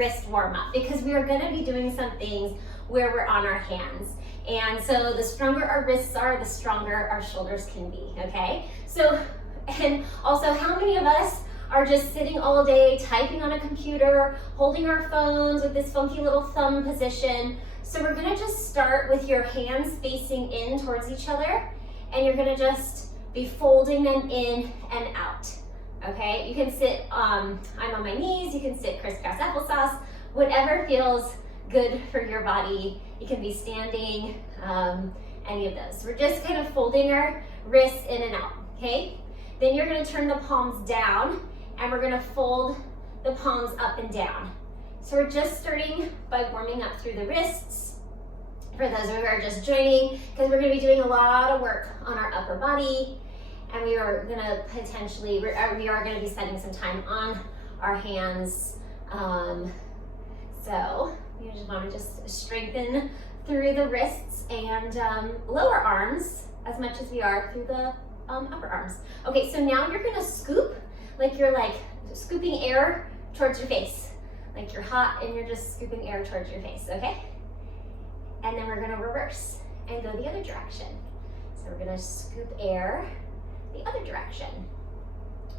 wrist warm up because we are gonna be doing some things where we're on our hands. And so the stronger our wrists are, the stronger our shoulders can be, okay? So, and also how many of us are just sitting all day typing on a computer, holding our phones with this funky little thumb position? So we're gonna just start with your hands facing in towards each other, and you're gonna just be folding them in and out, okay? You can sit, I'm on my knees, you can sit crisscross applesauce, whatever feels good for your body. You can be standing, any of those. We're just kind of folding our wrists in and out, okay? Then you're gonna turn the palms down, and we're gonna fold the palms up and down. So we're just starting by warming up through the wrists. For those who are just joining, because we're gonna be doing a lot of work on our upper body, and we are gonna potentially, we are gonna be spending some time on our hands. So you just wanna just strengthen through the wrists and lower arms as much as we are through the upper arms. Okay, so now you're gonna scoop, like you're like scooping air towards your face. Like you're hot and you're just scooping air towards your face, okay? And then we're gonna reverse and go the other direction. So we're gonna scoop air the other direction.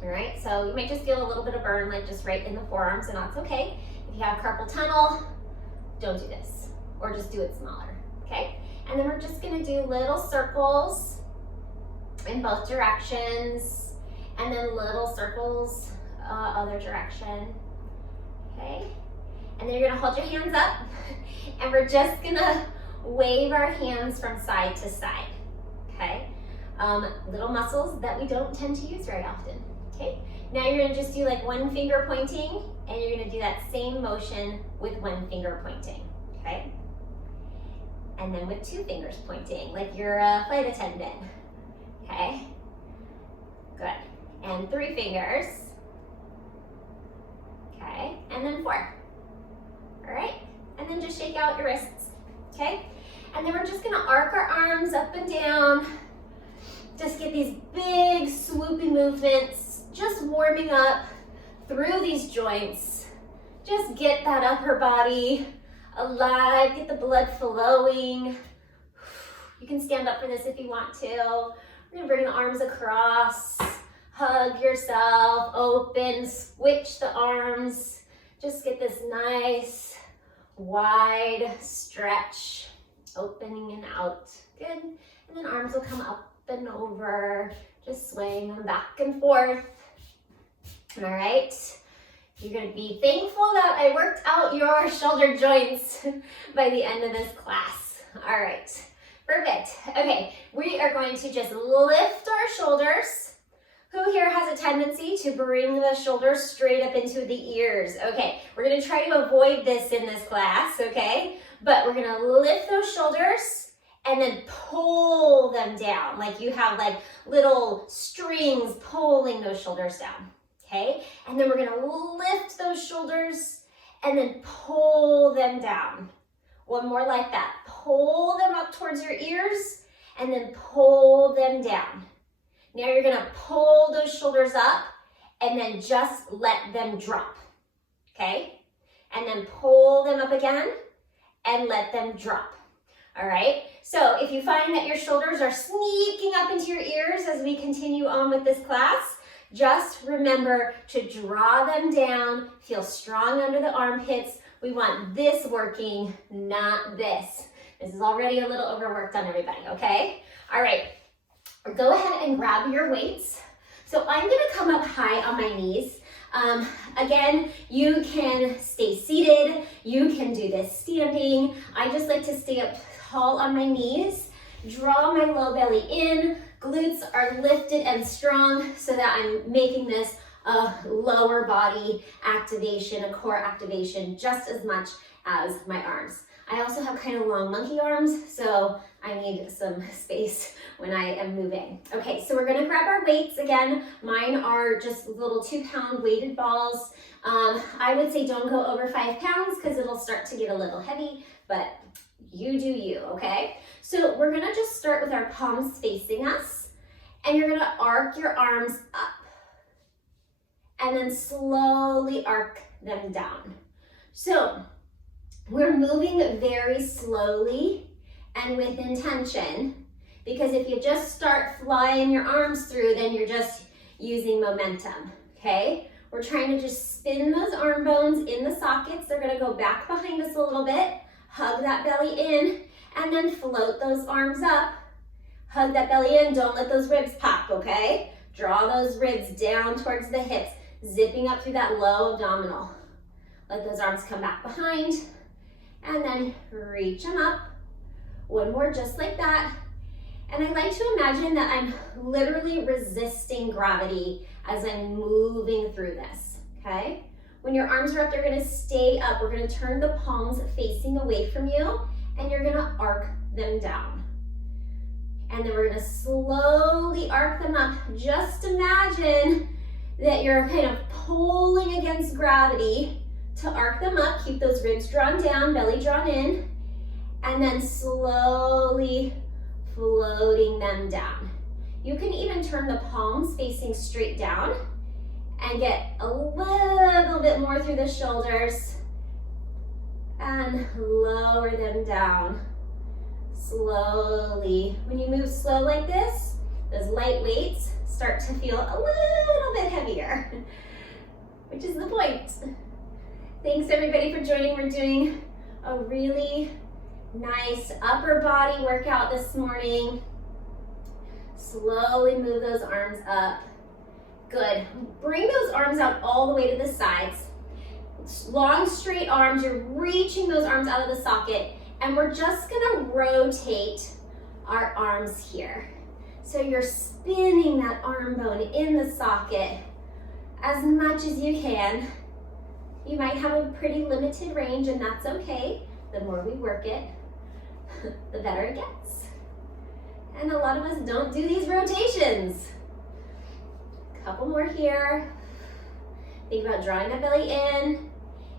All right, so you might just feel a little bit of burn, like just right in the forearms, and that's okay. If you have carpal tunnel, don't do this, or just do it smaller, okay? And then we're just gonna do little circles in both directions, and then little circles other direction. Okay, and then you're gonna hold your hands up, and we're just gonna wave our hands from side to side, okay? Little muscles that we don't tend to use very often, okay? Now you're gonna just do like one finger pointing, and you're gonna do that same motion with one finger pointing, okay? And then with two fingers pointing, like you're a flight attendant, okay? Good, and 3 fingers. Okay, and then 4. All right, and then just shake out your wrists, okay? And then we're just gonna arc our arms up and down. Just get these big swooping movements, just warming up through these joints. Just get that upper body alive, get the blood flowing. You can stand up for this if you want to. We're gonna bring the arms across. Hug yourself, open, switch the arms. Just get this nice, wide stretch, opening and out. Good. And then arms will come up and over, just swaying them back and forth. All right. You're gonna be thankful that I worked out your shoulder joints by the end of this class. All right, perfect. Okay, we are going to just lift our shoulders. Who here has a tendency to bring the shoulders straight up into the ears? Okay, we're gonna try to avoid this in this class, okay? But we're gonna lift those shoulders and then pull them down. Like you have like little strings pulling those shoulders down, okay? And then we're gonna lift those shoulders and then pull them down. One more like that. Pull them up towards your ears and then pull them down. Now you're gonna pull those shoulders up and then just let them drop, okay? And then pull them up again and let them drop, all right? So if you find that your shoulders are sneaking up into your ears as we continue on with this class, just remember to draw them down, feel strong under the armpits. We want this working, not this. This is already a little overworked on everybody, okay? All right. Go ahead and grab your weights. So I'm gonna come up high on my knees. Again, you can stay seated. You can do this standing. I just like to stay up tall on my knees. Draw my low belly in. Glutes are lifted and strong so that I'm making this a lower body activation, a core activation, just as much as my arms. I also have kind of long monkey arms, so I need some space when I am moving. Okay, so we're gonna grab our weights again. Mine are just little 2-pound weighted balls. I would say don't go over 5 pounds because it'll start to get a little heavy, but you do you, okay? So we're gonna just start with our palms facing us, and you're gonna arc your arms up, and then slowly arc them down. So we're moving very slowly and with intention, because if you just start flying your arms through, then you're just using momentum, okay? We're trying to just spin those arm bones in the sockets. They're gonna go back behind us a little bit, hug that belly in, and then float those arms up. Hug that belly in, don't let those ribs pop, okay? Draw those ribs down towards the hips, zipping up through that low abdominal. Let those arms come back behind, and then reach them up. One more just like that. And I like to imagine that I'm literally resisting gravity as I'm moving through this, okay? When your arms are up, they're gonna stay up. We're gonna turn the palms facing away from you, and you're gonna arc them down. And then we're gonna slowly arc them up. Just imagine that you're kind of pulling against gravity to arc them up. Keep those ribs drawn down, belly drawn in, and then slowly floating them down. You can even turn the palms facing straight down and get a little bit more through the shoulders and lower them down slowly. When you move slow like this, those light weights start to feel a little bit heavier, which is the point. Thanks everybody for joining. We're doing a really nice upper body workout this morning. Slowly move those arms up. Good. Bring those arms out all the way to the sides. Long, straight arms. You're reaching those arms out of the socket, and we're just gonna rotate our arms here. So you're spinning that arm bone in the socket as much as you can. You might have a pretty limited range, and that's okay. The more we work it, the better it gets. And a lot of us don't do these rotations. Couple more here. Think about drawing that belly in.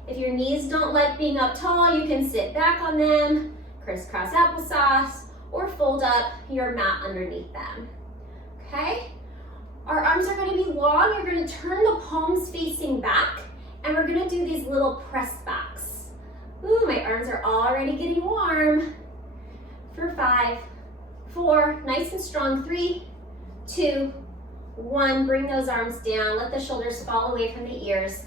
If your knees don't like being up tall, you can sit back on them, crisscross applesauce, or fold up your mat underneath them, okay? Our arms are gonna be long. You're gonna turn the palms facing back, and we're gonna do these little press backs. Ooh, my arms are already getting warm. For 5, 4, nice and strong, 3, 2, 1. Bring those arms down. Let the shoulders fall away from the ears.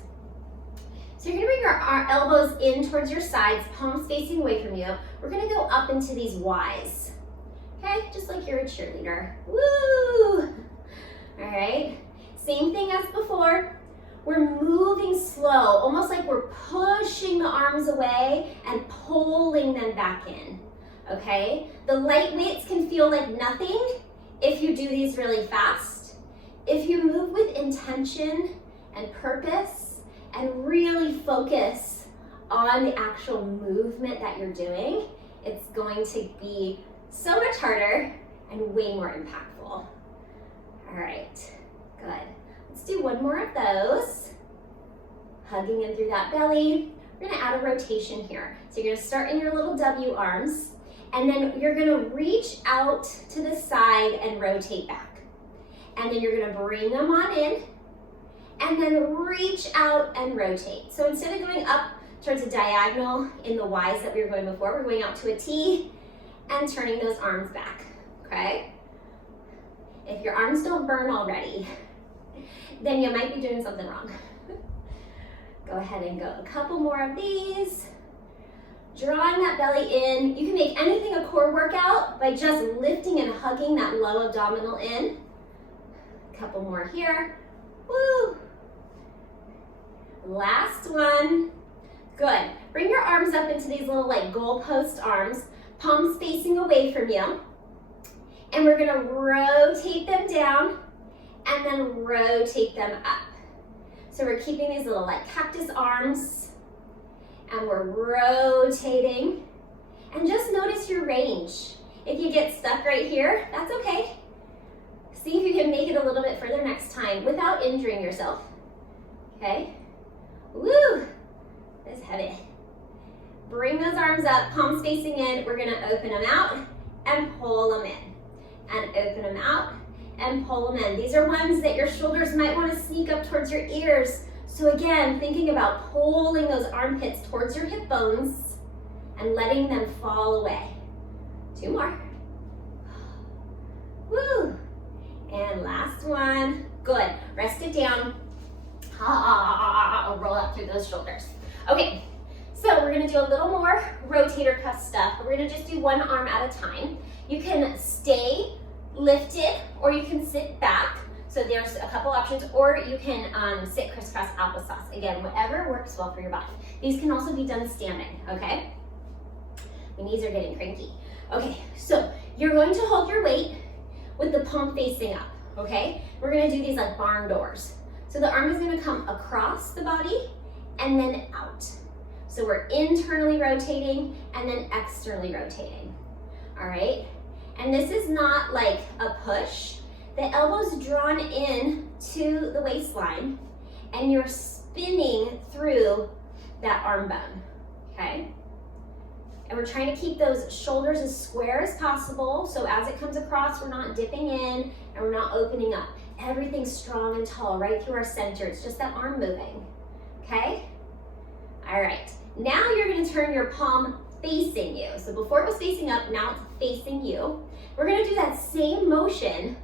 So you're gonna bring your elbows in towards your sides, palms facing away from you. We're gonna go up into these Ys, okay? Just like you're a cheerleader. Woo! All right, same thing as before. We're moving slow, almost like we're pushing the arms away and pulling them back in, okay? The light weights can feel like nothing if you do these really fast. If you move with intention and purpose and really focus on the actual movement that you're doing, it's going to be so much harder and way more impactful. All right, good. Let's do one more of those. Hugging in through that belly. We're gonna add a rotation here. So you're gonna start in your little W arms, and then you're gonna reach out to the side and rotate back. And then you're gonna bring them on in, and then reach out and rotate. So instead of going up towards a diagonal in the Ys that we were going before, we're going out to a T and turning those arms back, okay? If your arms don't burn already, then you might be doing something wrong. Go ahead and go a couple more of these. Drawing that belly in. You can make anything a core workout by just lifting and hugging that low abdominal in. A couple more here. Woo! Last one. Good. Bring your arms up into these little like goalpost arms, palms facing away from you. And we're gonna rotate them down and then rotate them up. So we're keeping these little like cactus arms and we're rotating. And just notice your range. If you get stuck right here, that's okay. See if you can make it a little bit further next time without injuring yourself. Okay? Woo! That's heavy. Bring those arms up, palms facing in. We're gonna open them out and pull them in. And open them out and pull them in. These are ones that your shoulders might want to sneak up towards your ears So again, thinking about pulling those armpits towards your hip bones and letting them fall away. 2 more. Woo. And last one. Good. Rest it down. Roll up through those shoulders. Okay, so we're gonna do a little more rotator cuff stuff. We're gonna just do one arm at a time. You can stay lifted or you can sit back. So there's a couple options, or you can sit crisscross applesauce. Again, whatever works well for your body. These can also be done standing, okay? My knees are getting cranky. Okay, so you're going to hold your weight with the palm facing up, okay? We're gonna do these like barn doors. So the arm is gonna come across the body and then out. So we're internally rotating and then externally rotating, all right? And this is not like a push. The elbow's drawn in to the waistline and you're spinning through that arm bone, okay? And we're trying to keep those shoulders as square as possible. So as it comes across, we're not dipping in and we're not opening up. Everything's strong and tall right through our center. It's just that arm moving, okay? All right, now you're gonna turn your palm facing you. So before it was facing up, now it's facing you. We're gonna do that same motion,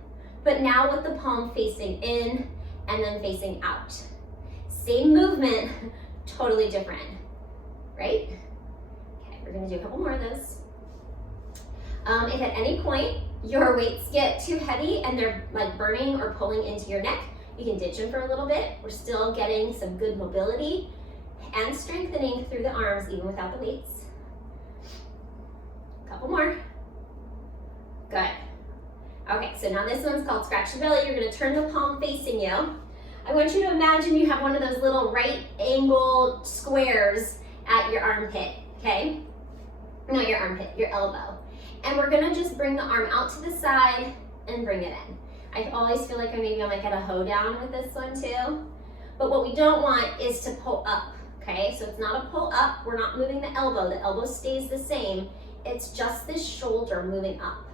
but now with the palm facing in and then facing out. Same movement, totally different, right? Okay, we're gonna do a couple more of those. If at any point your weights get too heavy and they're like burning or pulling into your neck, you can ditch them for a little bit. We're still getting some good mobility and strengthening through the arms even without the weights. A couple more. Good. Okay, so now this one's called scratch the belly. You're gonna turn the palm facing you. I want you to imagine you have one of those little right angled squares at your armpit, okay? Not your armpit, your elbow. And we're gonna just bring the arm out to the side and bring it in. I always feel like I might get a hoedown with this one too. But what we don't want is to pull up, okay? So it's not a pull up, we're not moving the elbow stays the same. It's just this shoulder moving up.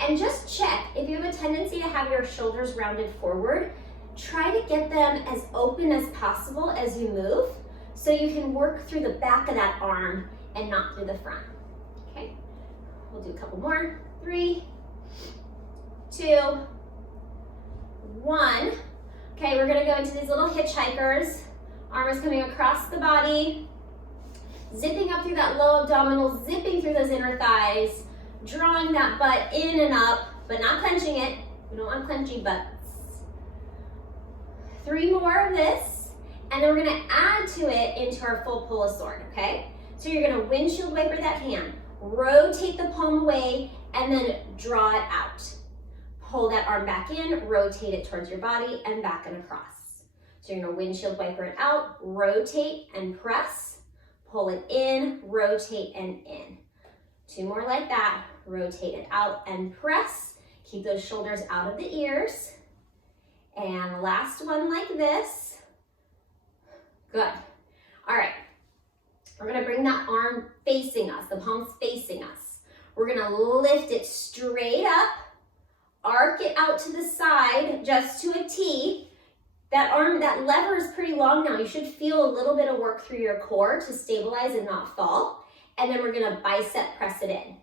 And just check, if you have a tendency to have your shoulders rounded forward, try to get them as open as possible as you move so you can work through the back of that arm and not through the front, okay? We'll do a couple more. 3, 2, 1. Okay, we're gonna go into these little hitchhikers. Arm is coming across the body, zipping up through that low abdominal, zipping through those inner thighs, drawing that butt in and up, but not clenching it. We don't want clenchy butts. 3 more of this, and then we're gonna add to it into our full pull a sword, okay? So you're gonna windshield wiper that hand, rotate the palm away, and then draw it out. Pull that arm back in, rotate it towards your body, and back and across. So you're gonna windshield wiper it out, rotate and press, pull it in, rotate and in. 2 more like that, rotate it out and press. Keep those shoulders out of the ears. And last one like this. Good. All right, we're gonna bring that arm facing us, the palms facing us. We're gonna lift it straight up, arc it out to the side just to a T. That arm, that lever is pretty long now. You should feel a little bit of work through your core to stabilize and not fall. And then we're gonna bicep press it in.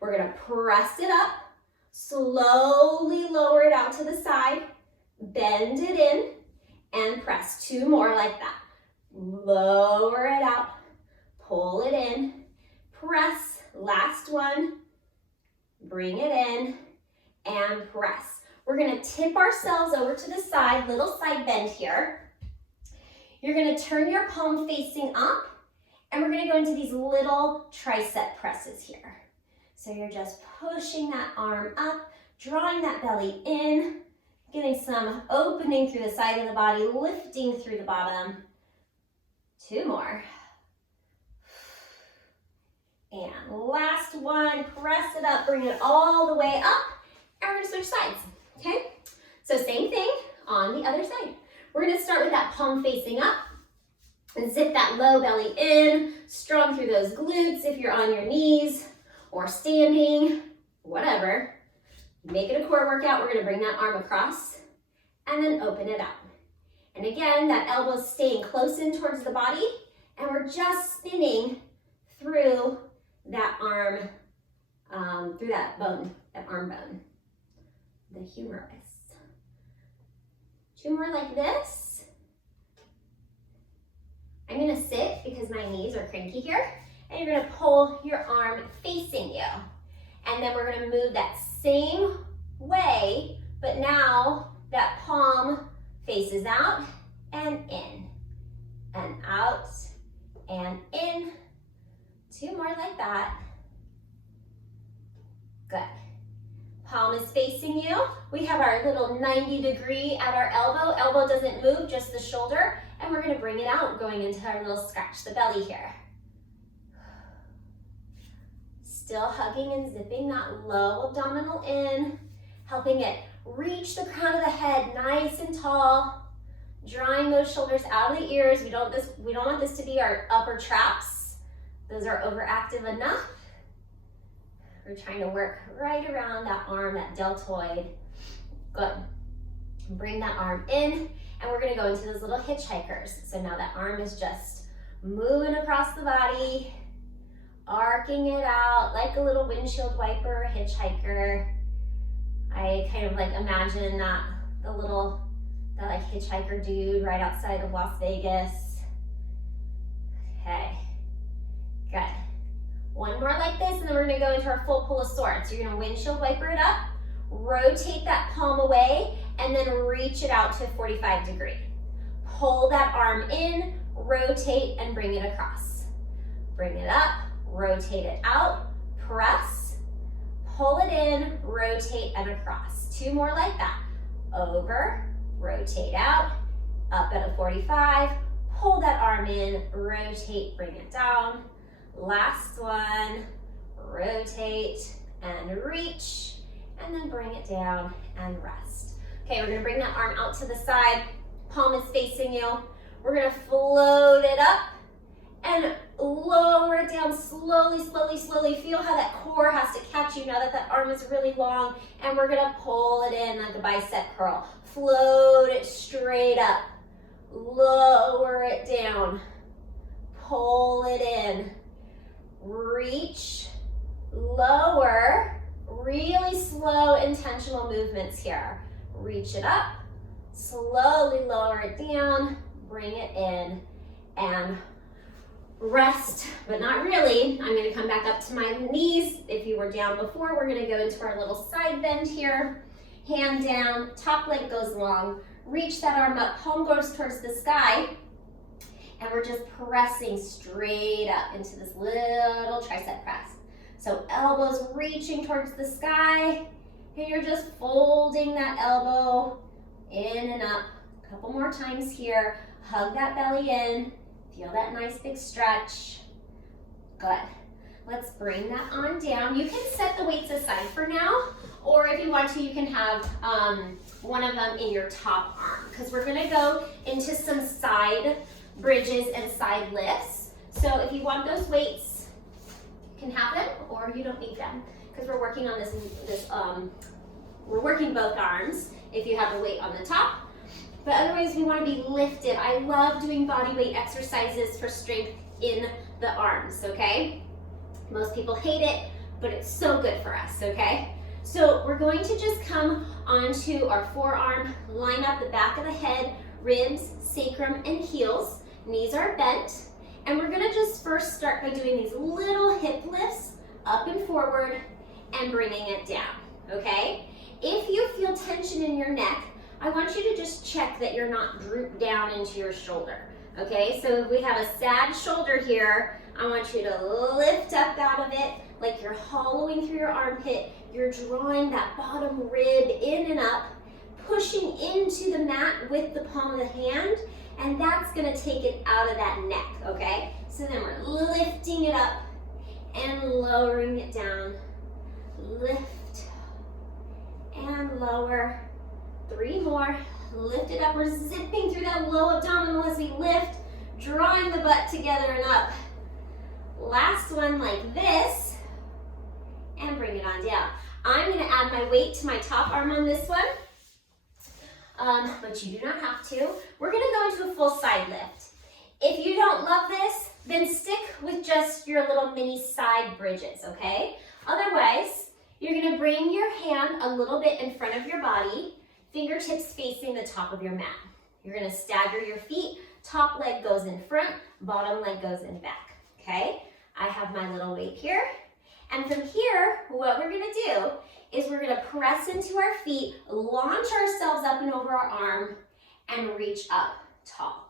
We're gonna press it up, slowly lower it out to the side, bend it in, and press. 2 more like that. Lower it out, pull it in, press. Last one, bring it in, and press. We're gonna tip ourselves over to the side, little side bend here. You're gonna turn your palm facing up, and we're gonna go into these little tricep presses here. So you're just pushing that arm up, drawing that belly in, getting some opening through the side of the body, lifting through the bottom. 2 more. And last one, press it up, bring it all the way up, and we're gonna switch sides, okay? So same thing on the other side. We're gonna start with that palm facing up, and zip that low belly in, strong through those glutes if you're on your knees or standing, whatever. Make it a core workout. We're gonna bring that arm across and then open it up. And again, that elbow's staying close in towards the body, and we're just spinning through that arm, through that bone, that arm bone, the humerus. 2 more like this. I'm gonna sit because my knees are cranky here, and you're gonna pull your arm facing you. And then we're gonna move that same way, but now that palm faces out and in, and out and in. 2 more like that. Good. Palm is facing you. We have our little 90 degree at our elbow. Elbow doesn't move, just the shoulder. And we're gonna bring it out, going into our little scratch the belly here. Still hugging and zipping that low abdominal in, helping it reach the crown of the head nice and tall, drawing those shoulders out of the ears. We don't want this to be our upper traps. Those are overactive enough. We're trying to work right around that arm, that deltoid. Good. Bring that arm in, and we're gonna go into those little hitchhikers. So now that arm is just moving across the body, arcing it out like a little windshield wiper, hitchhiker. I kind of like imagine that like hitchhiker dude right outside of Las Vegas. Okay, good. 1 more like this, and then we're gonna go into our full pull of swords. So you're gonna windshield wiper it up, rotate that palm away, and then reach it out to a 45 degree. Pull that arm in, rotate, and bring it across. Bring it up, rotate it out, press, pull it in, rotate, and across. 2 more like that. Over, rotate out, up at a 45, pull that arm in, rotate, bring it down. Last one, rotate and reach, and then bring it down and rest. Okay, we're gonna bring that arm out to the side, palm is facing you. We're gonna float it up and lower it down slowly, slowly, slowly. Feel how that core has to catch you now that that arm is really long, and we're gonna pull it in like a bicep curl. Float it straight up, lower it down, pull it in, reach, lower, really slow intentional movements here. Reach it up, slowly lower it down, bring it in, and rest, but not really. I'm gonna come back up to my knees. If you were down before, we're gonna go into our little side bend here. Hand down, top leg goes long, reach that arm up, palm goes towards the sky, and we're just pressing straight up into this little tricep press. So elbows reaching towards the sky, and you're just folding that elbow in and up. A couple more times here. Hug that belly in. Feel that nice big stretch. Good. Let's bring that on down. You can set the weights aside for now, or if you want to, you can have one of them in your top arm, because we're gonna go into some side bridges and side lifts. So if you want those weights, you can have them, or you don't need them, because we're working on we're working both arms if you have a weight on the top. But otherwise, we want to be lifted. I love doing body weight exercises for strength in the arms, okay? Most people hate it, but it's so good for us, okay? So we're going to just come onto our forearm, line up the back of the head, ribs, sacrum, and heels. Knees are bent. And we're gonna just first start by doing these little hip lifts up and forward and bringing it down, okay? If you feel tension in your neck, I want you to just check that you're not drooped down into your shoulder, okay? So if we have a sad shoulder here, I want you to lift up out of it like you're hollowing through your armpit. You're drawing that bottom rib in and up, pushing into the mat with the palm of the hand, and that's gonna take it out of that neck, okay? So then we're lifting it up and lowering it down. Lift and lower. 3 more. Lift it up. We're zipping through that low abdominal as we lift, drawing the butt together and up. Last one like this, and bring it on down. I'm gonna add my weight to my top arm on this one. but you do not have to. We're gonna go into a full side lift. If you don't love this, then stick with just your little mini side bridges, okay? Otherwise, you're gonna bring your hand a little bit in front of your body, fingertips facing the top of your mat. You're gonna stagger your feet, top leg goes in front, bottom leg goes in back, okay? I have my little weight here. And from here, what we're gonna do is we're gonna press into our feet, launch ourselves up and over our arm, and reach up tall.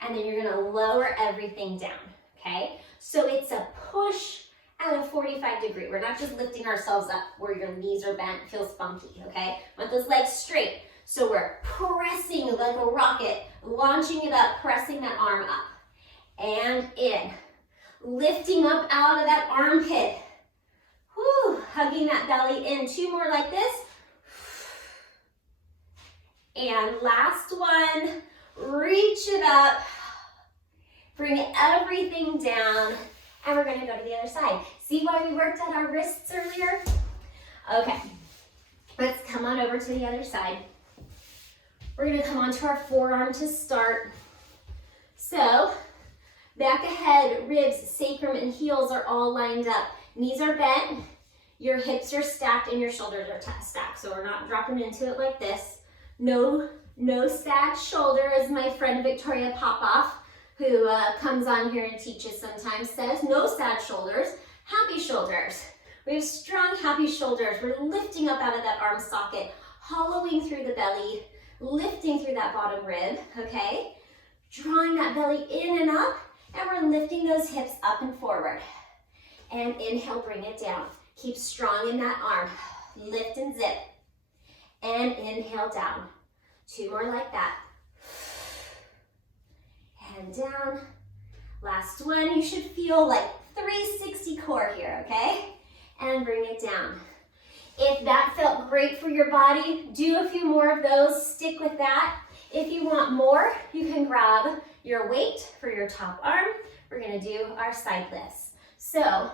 And then you're gonna lower everything down, okay? So it's a push at a 45-degree. We're not just lifting ourselves up where your knees are bent, feels funky, okay? Want those legs straight. So we're pressing like a rocket, launching it up, pressing that arm up. And in. Lifting up out of that armpit. Whew, hugging that belly in. 2 more like this. And last one, reach it up. Bring everything down. And we're gonna go to the other side. See why we worked on our wrists earlier? Okay, let's come on over to the other side. We're gonna come onto our forearm to start. So, back ahead, ribs, sacrum, and heels are all lined up. Knees are bent, your hips are stacked, and your shoulders are stacked. So we're not dropping into it like this. No sad shoulder, as my friend Victoria Popoff, who comes on here and teaches sometimes, says. No sad shoulders, happy shoulders. We have strong, happy shoulders. We're lifting up out of that arm socket, hollowing through the belly, lifting through that bottom rib, okay? Drawing that belly in and up, and we're lifting those hips up and forward. And inhale, bring it down. Keep strong in that arm. Lift and zip. And inhale down. 2 more like that. And down. Last one, you should feel like 360 core here, okay? And bring it down. If that felt great for your body, do a few more of those, stick with that. If you want more, you can grab your weight for your top arm. We're gonna do our side lifts. So,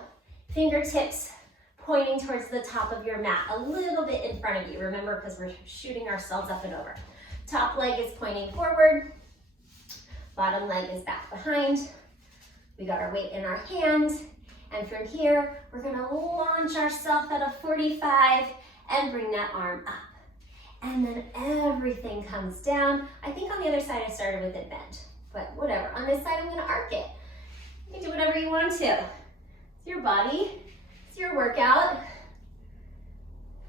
fingertips pointing towards the top of your mat, a little bit in front of you. Remember, because we're shooting ourselves up and over. Top leg is pointing forward, bottom leg is back behind. We got our weight in our hand. And from here, we're gonna launch ourselves at a 45 and bring that arm up. And then everything comes down. I think on the other side I started with it bent, but whatever. On this side, I'm gonna arc it. You can do whatever you want to. It's your body, it's your workout.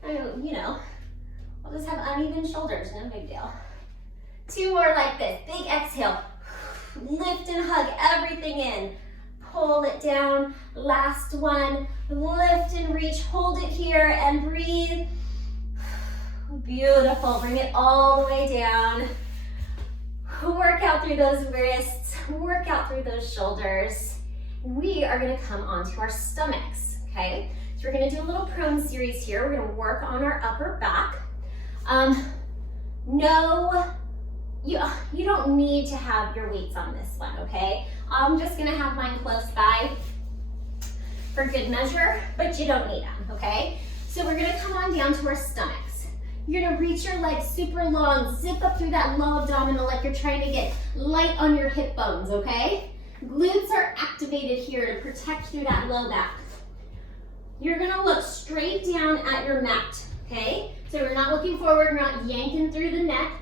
I'll just have uneven shoulders, no big deal. 2 more like this, big exhale. Lift and hug everything in. Pull it down. Last one. Lift and reach. Hold it here and breathe. Beautiful. Bring it all the way down. Work out through those wrists. Work out through those shoulders. We are going to come onto our stomachs, okay? So we're going to do a little prone series here. We're going to work on our upper back. You don't need to have your weights on this one, okay? I'm just gonna have mine close by for good measure, but you don't need them, okay? So we're gonna come on down to our stomachs. You're gonna reach your legs super long, zip up through that low abdominal like you're trying to get light on your hip bones, okay? Glutes are activated here to protect through that low back. You're gonna look straight down at your mat, okay? So we're not looking forward, we're not yanking through the neck.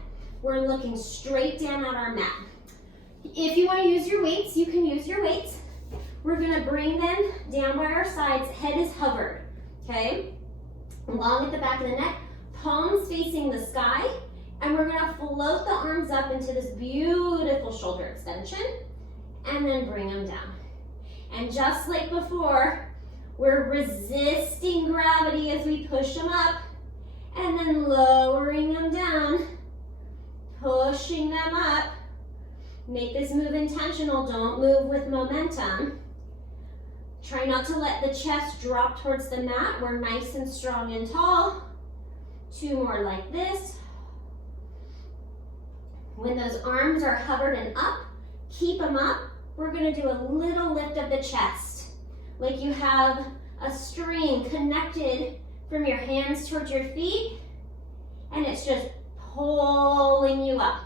We're looking straight down at our mat. If you want to use your weights, you can use your weights. We're going to bring them down by our sides. Head is hovered, okay? Long at the back of the neck, palms facing the sky, and we're going to float the arms up into this beautiful shoulder extension, and then bring them down. And just like before, we're resisting gravity as we push them up, and then lowering them down, pushing them up. Make this move intentional, don't move with momentum. Try not to let the chest drop towards the mat. We're nice and strong and tall. 2 more like this. When those arms are hovered and up, keep them up. We're gonna do a little lift of the chest, like you have a string connected from your hands towards your feet, and it's just pulling you up.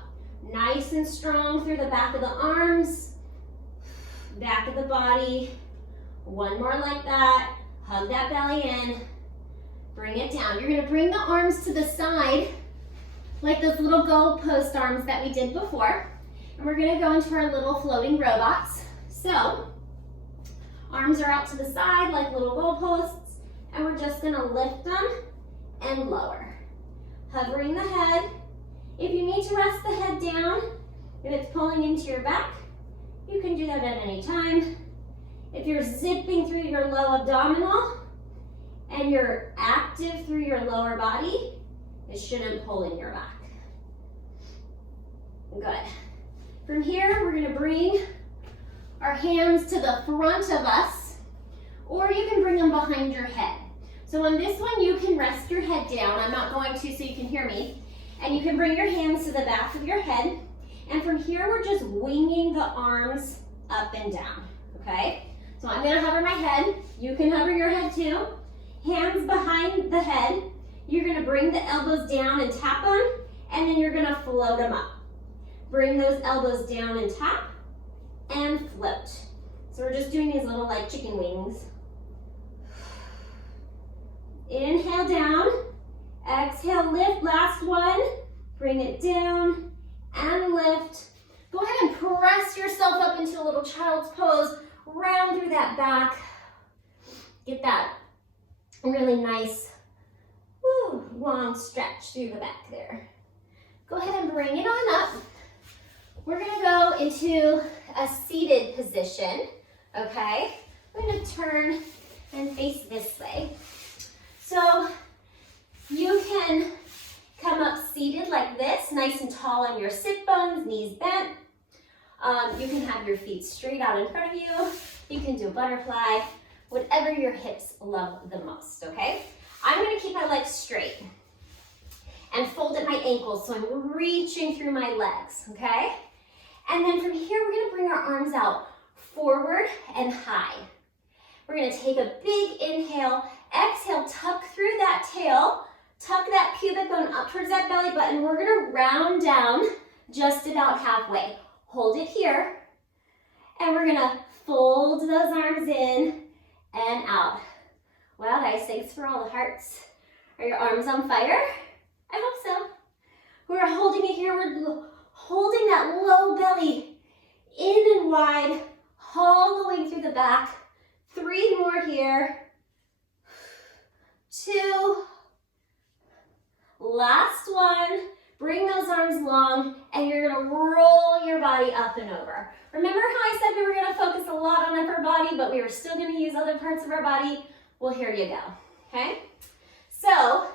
Nice and strong through the back of the arms, back of the body. One more like that. Hug that belly in. Bring it down. You're gonna bring the arms to the side like those little goalpost arms that we did before. And we're gonna go into our little floating robots. So, arms are out to the side like little goalposts, and we're just gonna lift them and lower. Hovering the head. If you need to rest the head down, if it's pulling into your back, you can do that at any time. If you're zipping through your low abdominal and you're active through your lower body, it shouldn't pull in your back. Good. From here, we're gonna bring our hands to the front of us, or you can bring them behind your head. So on this one, you can rest your head down. I'm not going to so you can hear me. And you can bring your hands to the back of your head. And from here, we're just winging the arms up and down, okay? So I'm gonna hover my head. You can hover your head too. Hands behind the head. You're gonna bring the elbows down and tap them, and then you're gonna float them up. Bring those elbows down and tap, and float. So we're just doing these little like chicken wings. Inhale down, exhale, lift, last one. Bring it down and lift. Go ahead and press yourself up into a little child's pose. Round through that back. Get that really nice, long stretch through the back there. Go ahead and bring it on up. We're gonna go into a seated position, okay? I'm gonna turn and face this way. So you can come up seated like this, nice and tall on your sit bones, knees bent. You can have your feet straight out in front of you. You can do a butterfly, whatever your hips love the most, okay? I'm gonna keep my legs straight and fold at my ankles, so I'm reaching through my legs, okay? And then from here, we're gonna bring our arms out forward and high. We're gonna take a big inhale, exhale, tuck through that tail, tuck that pubic bone up towards that belly button. We're gonna round down just about halfway. Hold it here, and we're gonna fold those arms in and out. Wow, guys, thanks for all the hearts. Are your arms on fire? I hope so. We're holding it here. We're holding that low belly in and wide, all the way through the back. 3 more here. 2. Last one. Bring those arms long, and you're gonna roll your body up and over. Remember how I said we were gonna focus a lot on upper body, but we were still gonna use other parts of our body? Well, here you go, okay? So,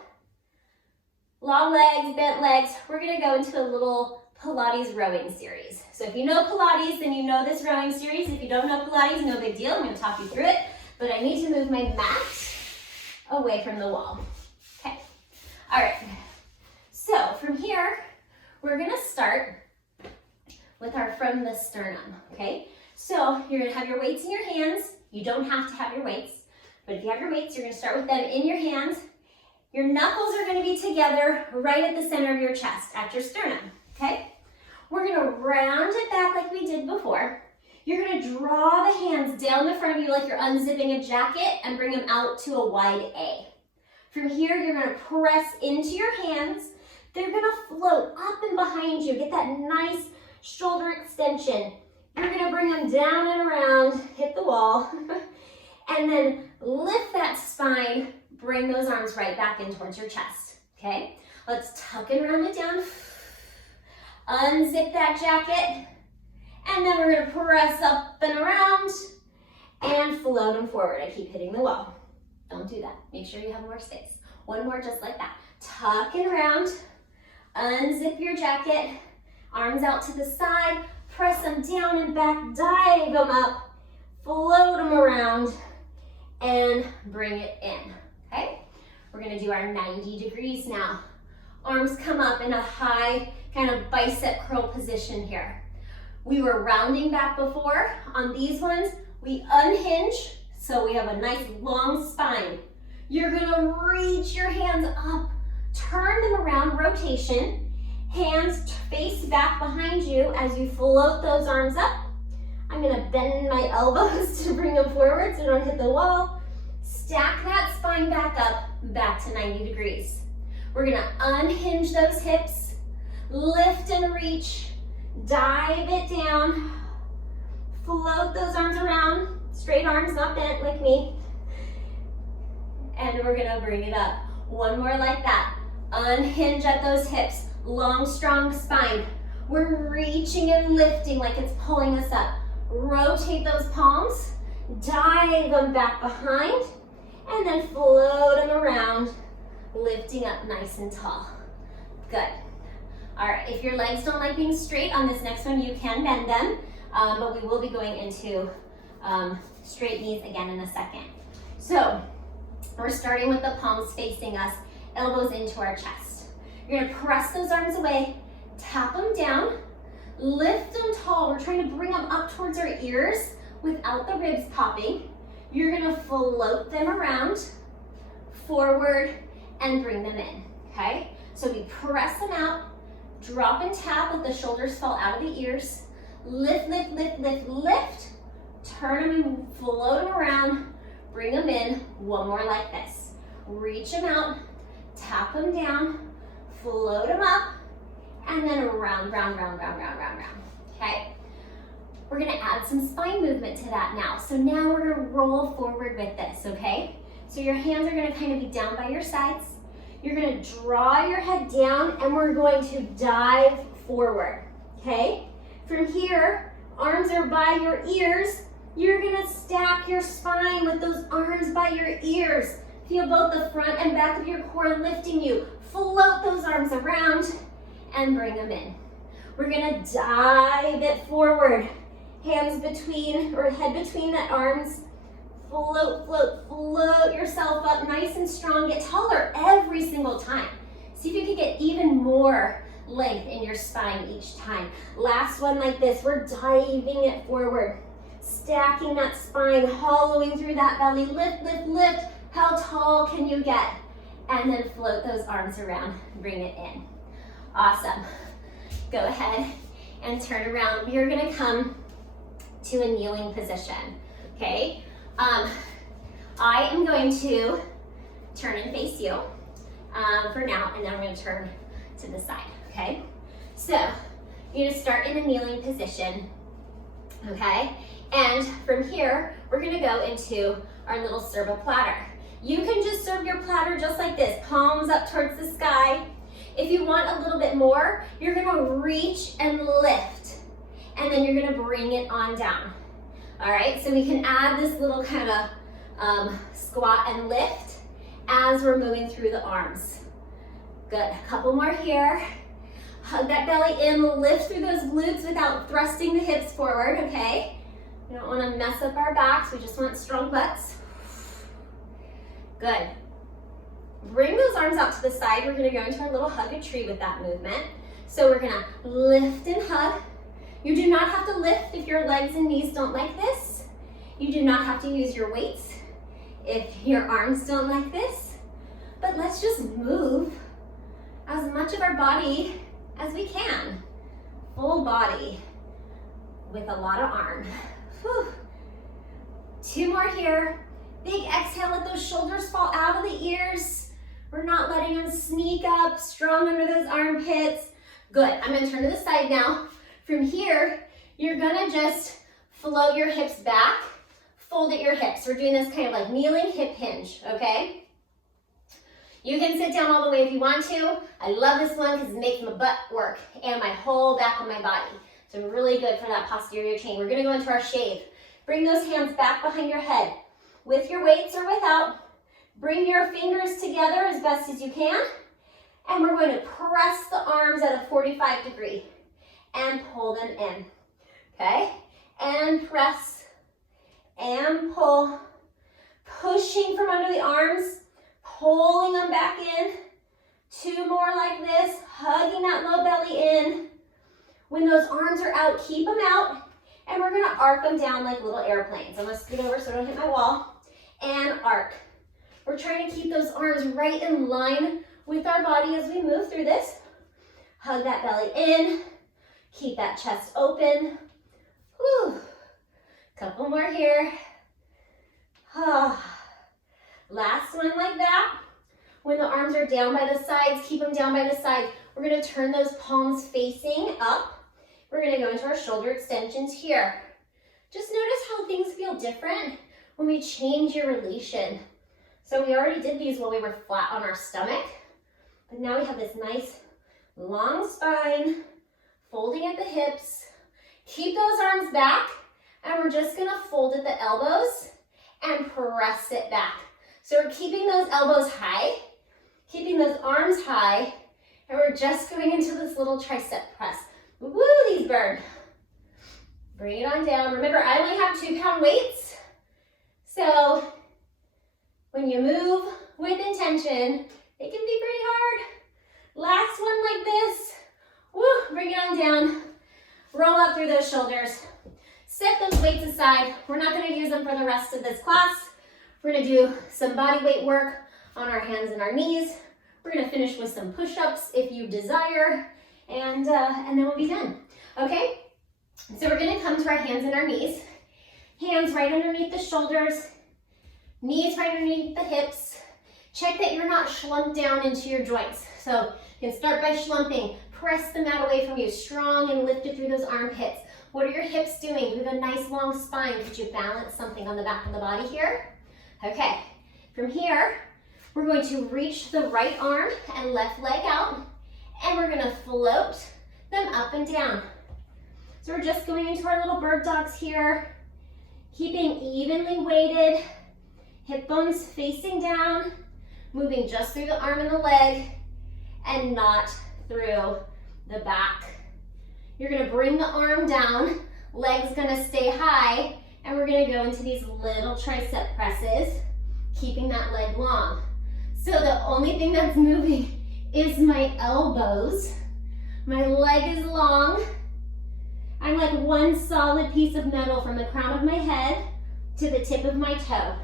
long legs, bent legs. We're gonna go into a little Pilates rowing series. So if you know Pilates, then you know this rowing series. If you don't know Pilates, no big deal. I'm gonna talk you through it, but I need to move my mat away from the wall. Okay, all right. So from here, we're gonna start with our from the sternum, okay? So you're gonna have your weights in your hands. You don't have to have your weights, but if you have your weights, you're gonna start with them in your hands. Your knuckles are gonna be together right at the center of your chest, at your sternum, okay? We're gonna round it back like we did before. You're gonna draw the hands down the front of you like you're unzipping a jacket and bring them out to a wide A. From here, you're gonna press into your hands. They're gonna float up and behind you. Get that nice shoulder extension. You're gonna bring them down and around, hit the wall, and then lift that spine, bring those arms right back in towards your chest, okay? Let's tuck and round it down. Unzip that jacket, and then we're gonna press up and around and float them forward. I keep hitting the wall. Don't do that. Make sure you have more space. One more just like that. Tuck and round. Unzip your jacket, arms out to the side, press them down and back, dive them up, float them around, and bring it in, okay? We're gonna do our 90 degrees now. Arms come up in a high kind of bicep curl position here. We were rounding back before. On these ones, we unhinge, so we have a nice long spine. You're gonna reach your hands up, turn them around, rotation, Hands face back behind you as you float those arms up. I'm gonna bend my elbows to bring them forward so don't hit the wall. Stack that spine back up, back to 90 degrees. We're gonna unhinge those hips, lift and reach, dive it down, float those arms around, straight arms, not bent like me. And we're gonna bring it up. One more like that. Unhinge at those hips, long, strong spine. We're reaching and lifting like it's pulling us up. Rotate those palms, dive them back behind, and then float them around, lifting up nice and tall. Good. All right, if your legs don't like being straight on this next one, you can bend them, but we will be going into straight knees again in a second. So we're starting with the palms facing us, elbows into our chest. You're gonna press those arms away, tap them down, lift them tall. We're trying to bring them up towards our ears without the ribs popping. You're gonna float them around, forward, and bring them in, okay? So we press them out, drop and tap, let the shoulders fall out of the ears. Lift, lift, lift, lift, lift. Turn them and float them around, bring them in. One more like this. Reach them out, tap them down, float them up, and then around, round, round, round, round, round, round, okay? We're gonna add some spine movement to that now. So now we're gonna roll forward with this, okay? So your hands are gonna kind of be down by your sides. You're gonna draw your head down and we're going to dive forward, okay? From here, arms are by your ears. You're gonna stack your spine with those arms by your ears. Feel both the front and back of your core lifting you. Float those arms around and bring them in. We're gonna dive it forward. Hands between, or head between the arms. Float, float, float yourself up nice and strong. Get taller every single time. See if you can get even more length in your spine each time. Last one like this. We're diving it forward. Stacking that spine, hollowing through that belly. Lift, lift, lift. How tall can you get? And then float those arms around. Bring it in. Awesome. Go ahead and turn around. We're gonna come to a kneeling position, okay? I am going to turn and face you for now, and then I'm gonna turn to the side, okay? So, you're gonna start in a kneeling position, okay? And from here, we're gonna go into our little serve a platter. You can just serve your platter just like this, palms up towards the sky. If you want a little bit more, you're gonna reach and lift, and then you're gonna bring it on down. All right, so we can add this little kind of squat and lift as we're moving through the arms. Good, a couple more here. Hug that belly in, lift through those glutes without thrusting the hips forward, okay? We don't wanna mess up our backs, we just want strong butts. Good. Bring those arms out to the side. We're gonna go into our little hug a tree with that movement. So we're gonna lift and hug. You do not have to lift if your legs and knees don't like this. You do not have to use your weights if your arms don't like this. But let's just move as much of our body as we can. Full body with a lot of arm. Whew. Two more here. Big exhale, let those shoulders fall out of the ears. We're not letting them sneak up, strong under those armpits. Good, I'm gonna turn to the side now. From here, you're gonna just float your hips back, fold at your hips. We're doing this kind of like kneeling hip hinge, okay? You can sit down all the way if you want to. I love this one because it makes my butt work and my whole back of my body. So really good for that posterior chain. We're gonna go into our shave. Bring those hands back behind your head. With your weights or without, bring your fingers together as best as you can, and we're going to press the arms at a 45 degree and pull them in, okay? And press and pull, pushing from under the arms, pulling them back in. Two more like this, hugging that low belly in. When those arms are out, keep them out, and we're gonna arc them down like little airplanes. I'm gonna scoot over so I don't hit my wall. And arc. We're trying to keep those arms right in line with our body as we move through this. Hug that belly in. Keep that chest open. Whew. Couple more here. Last one like that. When the arms are down by the sides, keep them down by the sides. We're gonna turn those palms facing up. We're gonna go into our shoulder extensions here. Just notice how things feel different when we change your relation. So we already did these while we were flat on our stomach, but now we have this nice long spine, folding at the hips. Keep those arms back, and we're just gonna fold at the elbows and press it back. So we're keeping those elbows high, keeping those arms high, and we're just going into this little tricep press. Woo, these burn. Bring it on down. Remember, I only have 2-pound weights, so when you move with intention, it can be pretty hard. Last one like this. Woo, bring it on down. Roll up through those shoulders. Set those weights aside. We're not gonna use them for the rest of this class. We're gonna do some body weight work on our hands and our knees. We're gonna finish with some push-ups if you desire, and then we'll be done, okay? So we're gonna come to our hands and our knees. Hands right underneath the shoulders, knees right underneath the hips. Check that you're not slumped down into your joints. So you can start by slumping. Press the mat away from you, strong and lifted through those armpits. What are your hips doing? You have a nice long spine. Could you balance something on the back of the body here? Okay, from here, we're going to reach the right arm and left leg out, and we're gonna float them up and down. So we're just going into our little bird dogs here, keeping evenly weighted, hip bones facing down, moving just through the arm and the leg, and not through the back. You're gonna bring the arm down, leg's gonna stay high, and we're gonna go into these little tricep presses, keeping that leg long. So the only thing that's moving is my elbows. My leg is long. I'm like one solid piece of metal from the crown of my head to the tip of my toe.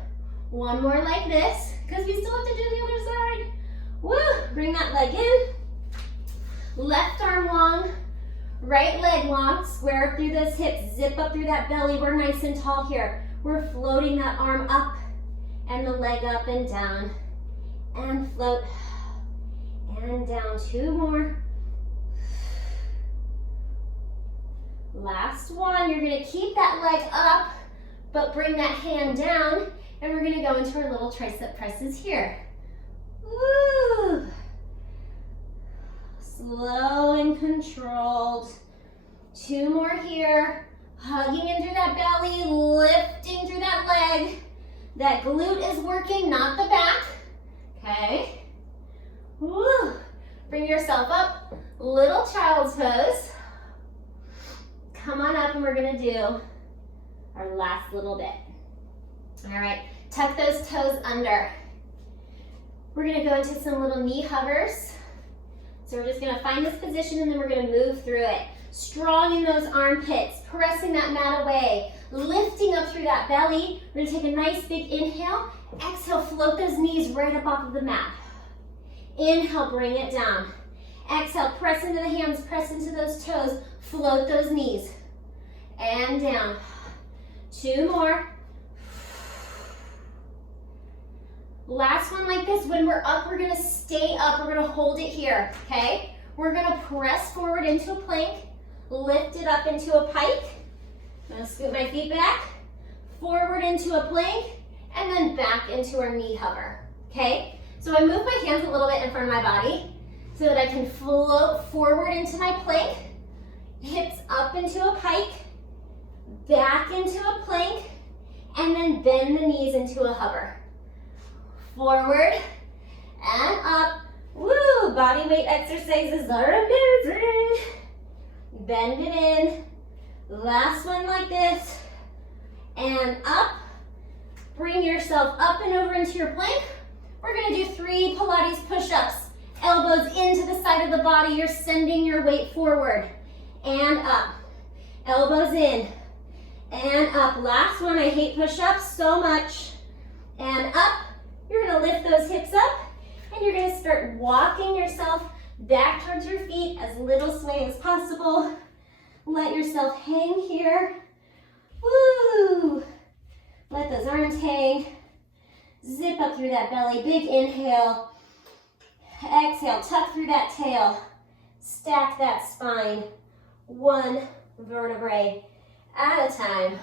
One more like this, because we still have to do the other side. Woo! Bring that leg in. Left arm long, right leg long. Square up through those hips, zip up through that belly. We're nice and tall here. We're floating that arm up and the leg up and down. And float, and down. 2 more. Last one. You're gonna keep that leg up, but bring that hand down, and we're gonna go into our little tricep presses here. Woo! Slow and controlled. 2 more here. Hugging in through that belly, lifting through that leg. That glute is working, not the back. Okay. Woo. Bring yourself up. Little child's pose. Come on up, and we're gonna do our last little bit. All right, tuck those toes under. We're gonna go into some little knee hovers. So we're just gonna find this position, and then we're gonna move through it. Strong in those armpits, pressing that mat away, lifting up through that belly. We're gonna take a nice big inhale. Exhale, float those knees right up off of the mat. Inhale, bring it down. Exhale, press into the hands, press into those toes, float those knees. And down. 2 more. Last one like this. When we're up, we're gonna stay up. We're gonna hold it here, okay? We're gonna press forward into a plank, lift it up into a pike. I'm gonna scoot my feet back, forward into a plank, and then back into our knee hover, okay? So I move my hands a little bit in front of my body so that I can float forward into my plank, hips up into a pike, back into a plank, and then bend the knees into a hover. Forward and up. Woo! Body weight exercises are amazing. Bend it in. Last one like this. And up. Bring yourself up and over into your plank. We're gonna do 3 Pilates push-ups. Elbows into the side of the body. You're sending your weight forward. And up. Elbows in. And up. Last one. I hate push-ups so much. And up. You're gonna lift those hips up, and you're gonna start walking yourself Back towards your feet, as little sway as possible. Let yourself hang here. Woo! Let those arms hang. Zip up through that belly, big inhale. Exhale, tuck through that tail. Stack that spine, one vertebrae at a time.